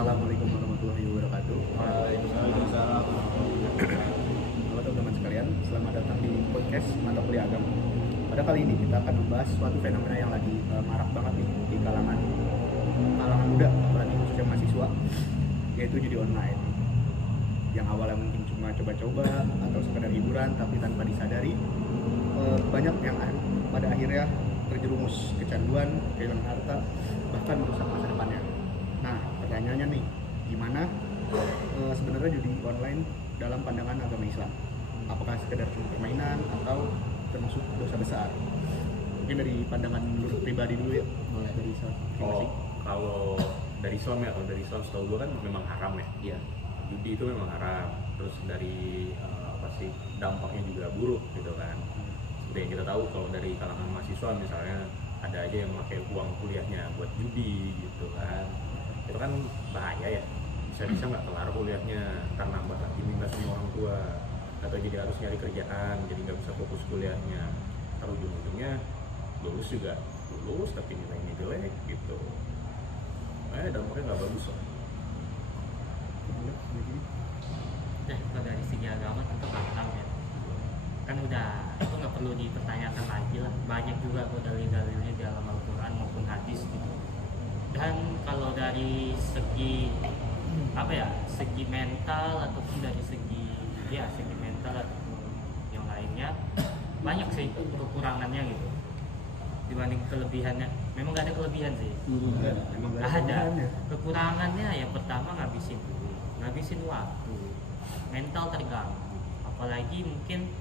Assalamualaikum warahmatullahi wabarakatuh. Waalaikumsalam. Halo teman-teman sekalian, selamat datang di podcast mata kuliah agama. Pada kali ini kita akan membahas suatu fenomena yang lagi marak banget nih di kalangan muda, apalagi khususnya mahasiswa, yaitu judi online. Yang awalnya mungkin cuma coba-coba atau sekedar hiburan, tapi tanpa disadari banyak yang pada akhirnya terjerumus kecanduan, kehilangan harta, bahkan merusak masa depannya. Nah, pertanyaannya nih, gimana sebenarnya judi online dalam pandangan agama Islam? Apakah sekedar cuma permainan atau termasuk dosa besar? Mungkin dari pandangan menurut pribadi dulu ya, mulai dari masing-masing. Kalau dari Islam ya, kalau dari Islam setahu gue kan memang haram ya. Iya. Judi itu memang haram. Terus dari dampaknya juga buruk gitu kan. Seperti yang kita tahu kalau dari kalangan mahasiswa misalnya ada aja yang pakai uang kuliahnya buat judi gitu kan. Itu kan bahaya ya. Bisa nggak kelar kuliahnya karena nambah lagi minta sama orang tua, atau jadi harus nyari kerjaan, jadi nggak bisa fokus kuliahnya. Kalau ujung-ujungnya lulus tapi nilainya jelek gitu. Dampaknya nggak bagus loh. Nah, kalau dari segi agama tentu haram ya. Kan udah itu nggak perlu dipertanyakan lagi lah. Banyak juga kok dalil-dalilnya dalam Al-Quran maupun hadis gitu. Dan kalau dari segi segi mental ataupun dari segi mental ataupun yang lainnya banyak sih kekurangannya gitu dibanding kelebihannya. Memang gak ada kelebihan sih. Gak ada. Kekurangannya yang pertama ngabisin duit, ngabisin waktu, mental terganggu. Apalagi mungkin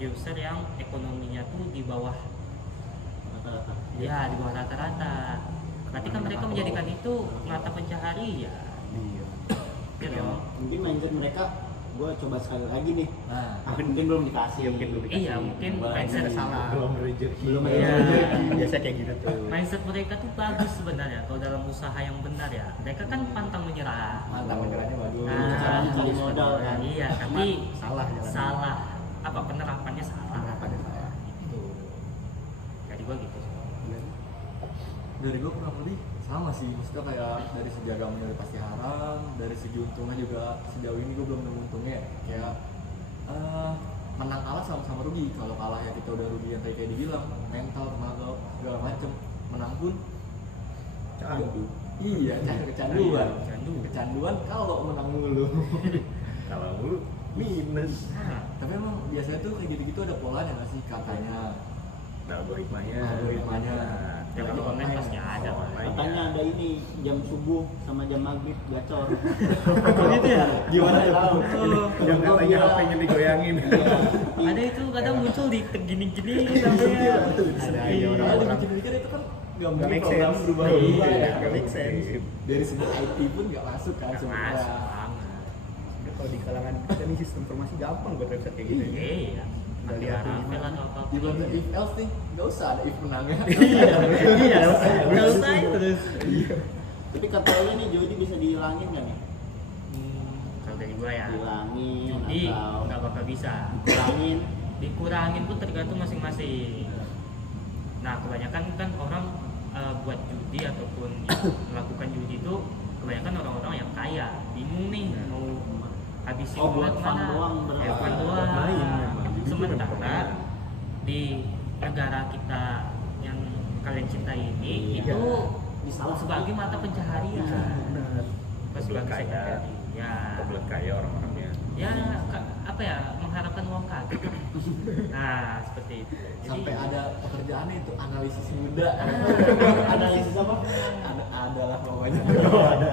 user yang ekonominya tuh di bawah rata-rata. Ya, di bawah rata-rata. Berarti kan mereka menjadikan itu mata pencaharian. Iya. Ya dong. Mungkin mindset mereka, gue coba sekali lagi nih. Mungkin belum dikasih. Iya, mungkin mindset salah. Belum rezeki. Iya. Biasa kayak gitu tuh. Mindset mereka tuh bagus sebenarnya kalau dalam usaha yang benar ya. Mereka kan pantang menyerah. Mantap menyerahnya bagus. Caranya cari modal kan. Iya, tapi salah. Penerapannya salah. Penerapannya salah. Gitu. Jadi gua gitu. Dari gue kurang lebih sama sih, maksudnya kayak dari segi agamanya udah pasti haram, dari segi untungnya juga sejauh ini gue belum nemu untungnya. Kayak menang kalah sama-sama rugi. Kalau kalah ya kita udah rugi yang kayak dibilang, mental, tenaga, segala macem. Menang pun Candu. iya, kecanduan kalau menang mulu. Kalau mulu minus. Tapi emang biasanya tuh kayak gitu-gitu ada polanya nggak sih katanya? Algoritmanya. Yang di online pasti ada. Katanya ada ini jam subuh sama jam maghrib gacor. Gitu ya? Gimana tuh? Yang katanya HP-nya digoyangin. Ada itu kadang muncul di gini-gini namanya. Ada aja orang-orang. Dipikir itu kan nggak Nggak mungkin make program sense. berubah-ubah Iya, ya. nggak make sense. Dari segi IT pun nggak masuk kan Masuk sebenarnya. banget. Kalau di kalangan kita nih sistem informasi gampang buat website kayak gitu. Ya. Iya. Nanti Laravel atau apa. Dibanding if else nih, nggak usah ada if menangnya. Iya. Nggak usah terus. Tapi kata lu nih judi bisa dihilangin kan ya? Kalau dari gua ya. Dihilangin Judi atau nggak bakal bisa. dikurangin. Dikurangin pun tergantung masing-masing. Nah, kebanyakan kan orang buat judi ataupun melakukan judi itu kebanyakan orang-orang yang kaya, bingung nih mau habisin buat duit fun mana. doang berarti. Ya, fun Buat doang. main memang. Judi Sementara bukan di negara kita yang kalian cintai ini Iya. itu Disalah. sebagai mata pencaharian. Benar. Bukan sebagai Kaya. sekretari. Ya. Kebelet kaya orang-orangnya. Ya, mengharapkan uang kaki. Nah, seperti itu. Jadi, Sampai ada pekerjaannya itu analisis muda. Analisis apa? Ada lah pokoknya. Ada.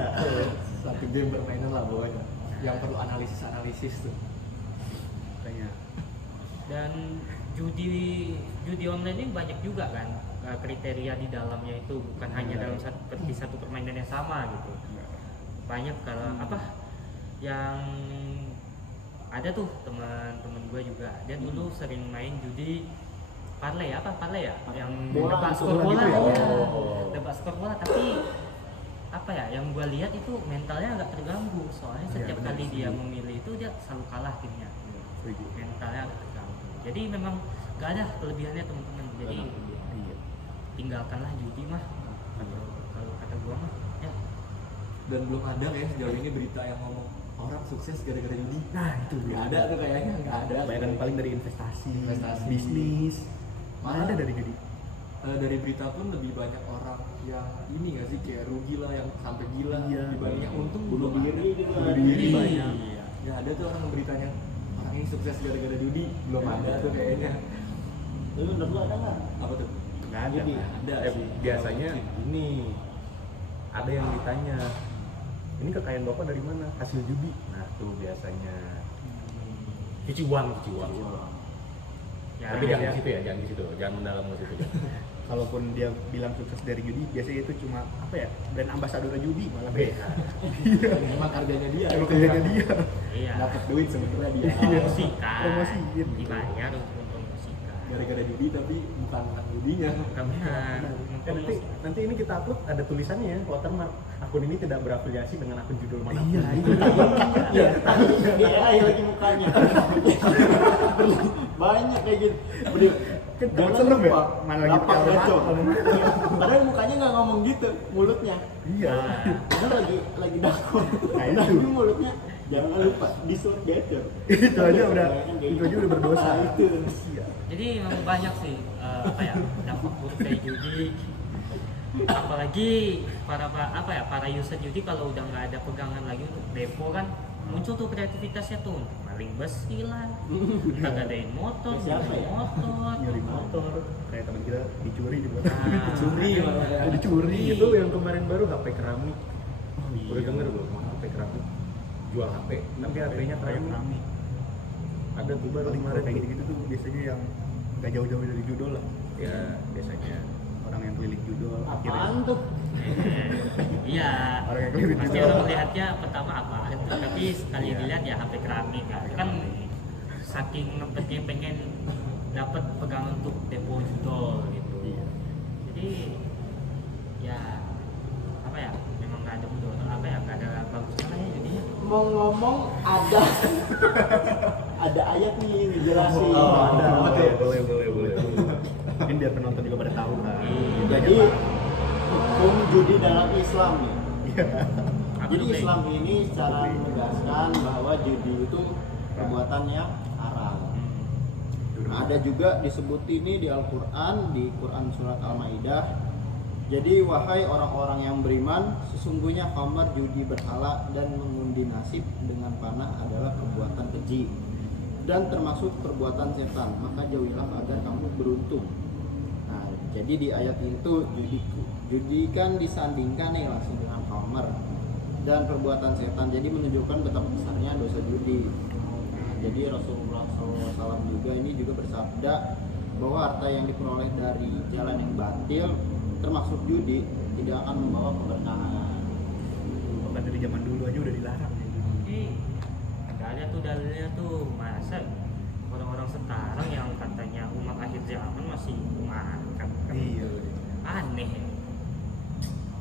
Satu game permainan lah pokoknya. Yang perlu analisis tuh. Kayaknya. dan judi online ini banyak juga kan kriteria di dalamnya itu bukan hanya dalam seperti satu permainan yang sama gitu. Banyak kalau yang ada tuh teman-teman gue juga dia dulu sering main judi parlay ya yang Bola, tebak gitu, skor bola bola, gitu ya? ya. Oh. Tebak skor bola, tapi yang gue lihat itu mentalnya agak terganggu soalnya Iya, setiap benar kali sih. dia memilih itu dia selalu kalah timnya, Setuju. mentalnya agak terganggu. Jadi memang gak ada kelebihannya teman-teman, jadi Iya. tinggalkanlah judi mah. kalau kata gua mah ya Dan belum ada kayak sejauh ini berita yang ngomong orang sukses gara-gara judi. Nah itu Nggak ada tuh kayaknya, nggak ada. Kebanyakan paling dari investasi, Investasi. bisnis. Mana ada dari judi? Dari berita pun lebih banyak orang yang ini nggak sih, kayak rugi lah, yang sampai gila Iya. dibandingnya untung bunuh belum diri ada. juga. Bunuh diri Iya. banyak. Ya ada tuh orang beritanya orang ini sukses gara-gara judi, belum ada tuh kayaknya. Tapi menurut lu ada nggak? Apa tuh? Nggak ada. Judi. Ada sih. Biasanya ini ada yang ditanya, ini kekayaan bapak dari mana? Hasil judi. Nah tuh biasanya cuci uang. ya Tapi jangan di situ ya, jangan di situ, jangan mendalam ke situ. Kalaupun dia bilang sukses dari judi, biasanya itu cuma apa ya? Brand ambassador judi malah BH. Emang kerjanya dia. Kalau kerjanya dia. iya Dapat duit sebenarnya dia. promosikan Promosiin. dibayar untuk mempromosikan Gara-gara judi tapi bukan judinya. bukan benar Nanti ini kita upload ada tulisannya ya, watermark. Akun ini tidak berafiliasi dengan akun judul manapun. Iya, itu. Iya, di AI lagi mukanya. Banyak kayak gitu. Beri, Kan jangan serem ya? lupa, Mana lagi lapak pakai gacor. lapak. Iya, padahal mukanya nggak ngomong gitu, mulutnya. Iya. Padahal lagi dakon. Nah, itu. Tapi mulutnya jangan lupa dislot gacor. Itu aja udah berdosa. Nah, itu. Iya. jadi memang banyak sih apa ya dampak buruk dari judi apalagi para user judi kalau udah nggak ada pegangan lagi untuk depo kan muncul tuh kreativitasnya tuh maling besi lah ngadain motor Siapa nyuri ya? motor Nyuri motor, kayak teman kita dicuri juga. Dicuri malah ya. Dicuri. Itu yang kemarin baru HP keramik. Oh, iya. Udah denger belum? HP keramik. Jual HP, tapi HP-nya keramik. Ada tuh baru Paling kemarin kayak gitu-gitu tuh biasanya yang nggak jauh-jauh dari judul lah. Ya biasanya. Orang yang keliling judul Apaan tuh? iya Orang yang keliling pasti judul. orang melihatnya pertama apa tapi sekali Iya. dilihat ya HP keramik kan saking ngepetnya pengen dapat pegangan untuk depo judol gitu Iya. jadi ya apa ya memang nggak ada mudah apa ya nggak ada bagusnya lah ya jadinya Mau ngomong ada ayat nih ngejelasin. Oh, ada. Boleh. Mungkin biar penonton juga pada tahu kan. Jadi hukum judi dalam Islam nih. Iya. apa Jadi tuh, Bang? Islam ini secara menegaskan bahwa judi itu perbuatan yang haram. Ada juga disebut ini di Al-Quran, di Quran Surat Al-Maidah. Jadi wahai orang-orang yang beriman, sesungguhnya khamar, judi berhala, dan mengundi nasib dengan panah adalah perbuatan keji dan termasuk perbuatan setan, maka jauhilah agar kamu beruntung. Nah, jadi di ayat itu judi kan disandingkan nih langsung dengan khamar dan perbuatan setan, jadi menunjukkan betapa besarnya dosa judi. Nah, jadi Rasulullah SAW juga ini juga bersabda bahwa harta yang diperoleh dari jalan yang batil termasuk judi tidak akan membawa keberkahan. Bahkan dari zaman dulu aja udah dilarang ya judi. Nggak ada tuh dalilnya tuh masa orang-orang sekarang yang katanya umat akhir zaman masih makan Iya. aneh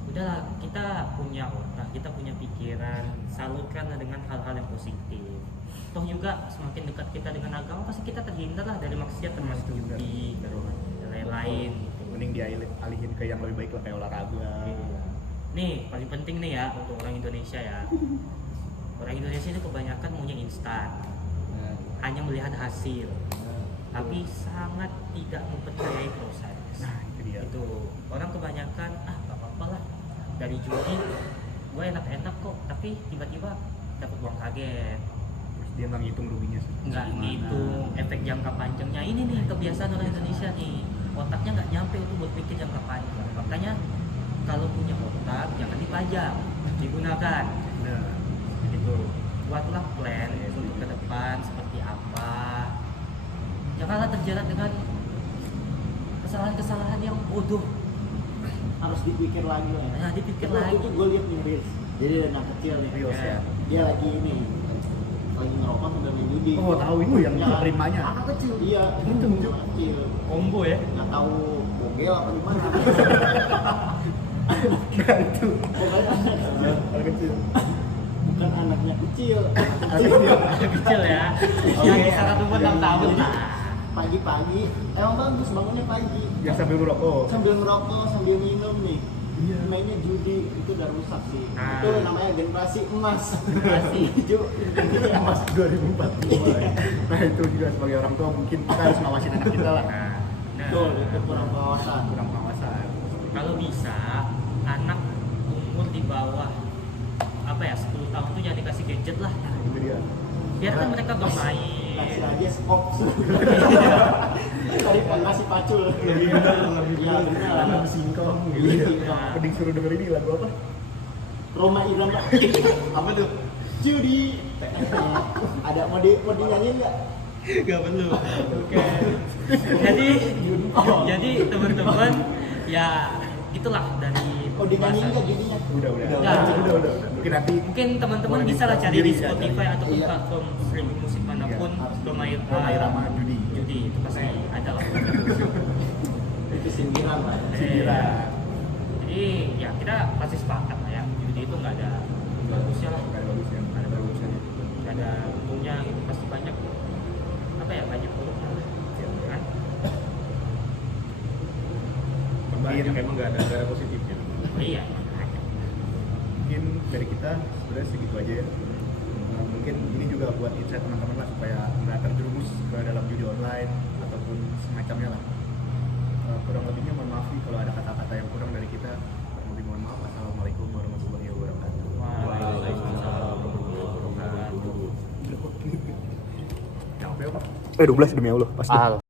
udahlah kita punya otak kita punya pikiran salurkanlah dengan hal-hal yang positif toh juga semakin dekat kita dengan agama pasti kita terhindar lah dari maksiat termasuk judi dan lain-lain gitu. Mending dialihin ke yang lebih baik lah kayak olahraga. Nih paling penting nih ya untuk orang Indonesia ya orang Indonesia ini kebanyakan maunya instan hanya melihat hasil tapi sangat tidak mempercayai proses Nah, itu dia. itu orang kebanyakan gak apa-apa lah dari judi gue enak-enak kok tapi tiba-tiba dapat uang kaget Terus dia nggak ngitung ruginya sih. nggak Gimana. ngitung efek jangka panjangnya ini nih kebiasaan orang Indonesia nih otaknya nggak nyampe untuk berpikir jangka panjang makanya kalau punya otak jangan dipajang digunakan Nah, itu buatlah plan untuk ke depan seperti apa janganlah terjerat dengan kesalahan-kesalahan yang bodoh Harus dipikir lagi lah. nah dipikir Waktu lagi itu gue liat nih Reels. Jadi ada anak kecil nih. Reels ya. Dia lagi ini lagi ngerokok sambil main judi. Oh, tahu itu yang Ya, primanya. anak kecil. Iya, Itu. anak kecil. combo ya Nggak tahu bogel apa di mana. Nah, itu. Pokoknya Anak kecil. bukan anaknya kecil. kecil ya yang kisaran umur 6 tahun Jadi, pagi-pagi emang bagus bangunnya pagi. Yang sambil merokok. Sambil ngerokok, sambil minum nih. Iya. mainnya judi itu udah rusak sih. Nah. Itu namanya generasi emas. Generasi. Emas 2045 ya. Nah itu juga sebagai orang tua mungkin kita harus ngawasin anak kita lah. Nah, Betul, itu kurang pengawasan. Kurang pengawasan. kalau bisa anak umur di bawah 10 tahun tuh jangan dikasih gadget lah. Nah, itu dia. Biarkan mereka bermain. Kasih aja skop. Tadi kasih pacul. Lebih benar, lebih Iya, benar. Anak singkong gitu ya. Mending suruh dengerin ini lagu apa? Roma Irama. Apa tuh? Judi. Ada mau dinyanyiin nggak? Gak perlu. Oke. Jadi teman-teman ya gitulah dari Oh dinyanyiin pembahasan. nggak judinya? Udah. Udah. Mungkin nanti Mungkin teman-teman Boleh bisa lah cari sendiri di ya, Spotify ataupun Iya. platform streaming musik manapun Iya. bermain Roma Irama judi. judi itu pasti ada lah. Itu sindiran lah. Sindiran. Jadi ya kita pasti sepakat lah ya judi itu nggak ada bagusnya lah, Nggak ada bagusnya. nggak ada bagusnya, nggak ada untungnya itu pasti banyak banyak buruknya lah. Kan? Banyak emang nggak ada positifnya. Iya. Mungkin dari kita sebenarnya segitu aja ya. Mungkin ini juga buat insight teman-teman lah supaya nggak terjerumus ke dalam judi online ataupun semacamnya lah. Kurang lebihnya mohon maaf nih kalau ada kata-kata yang kurang dari kita. Kurang lebih mohon maaf. Assalamualaikum warahmatullahi wabarakatuh. Waalaikumsalam warahmatullahi wabarakatuh. Capek apa? 12 demi Allah pasti.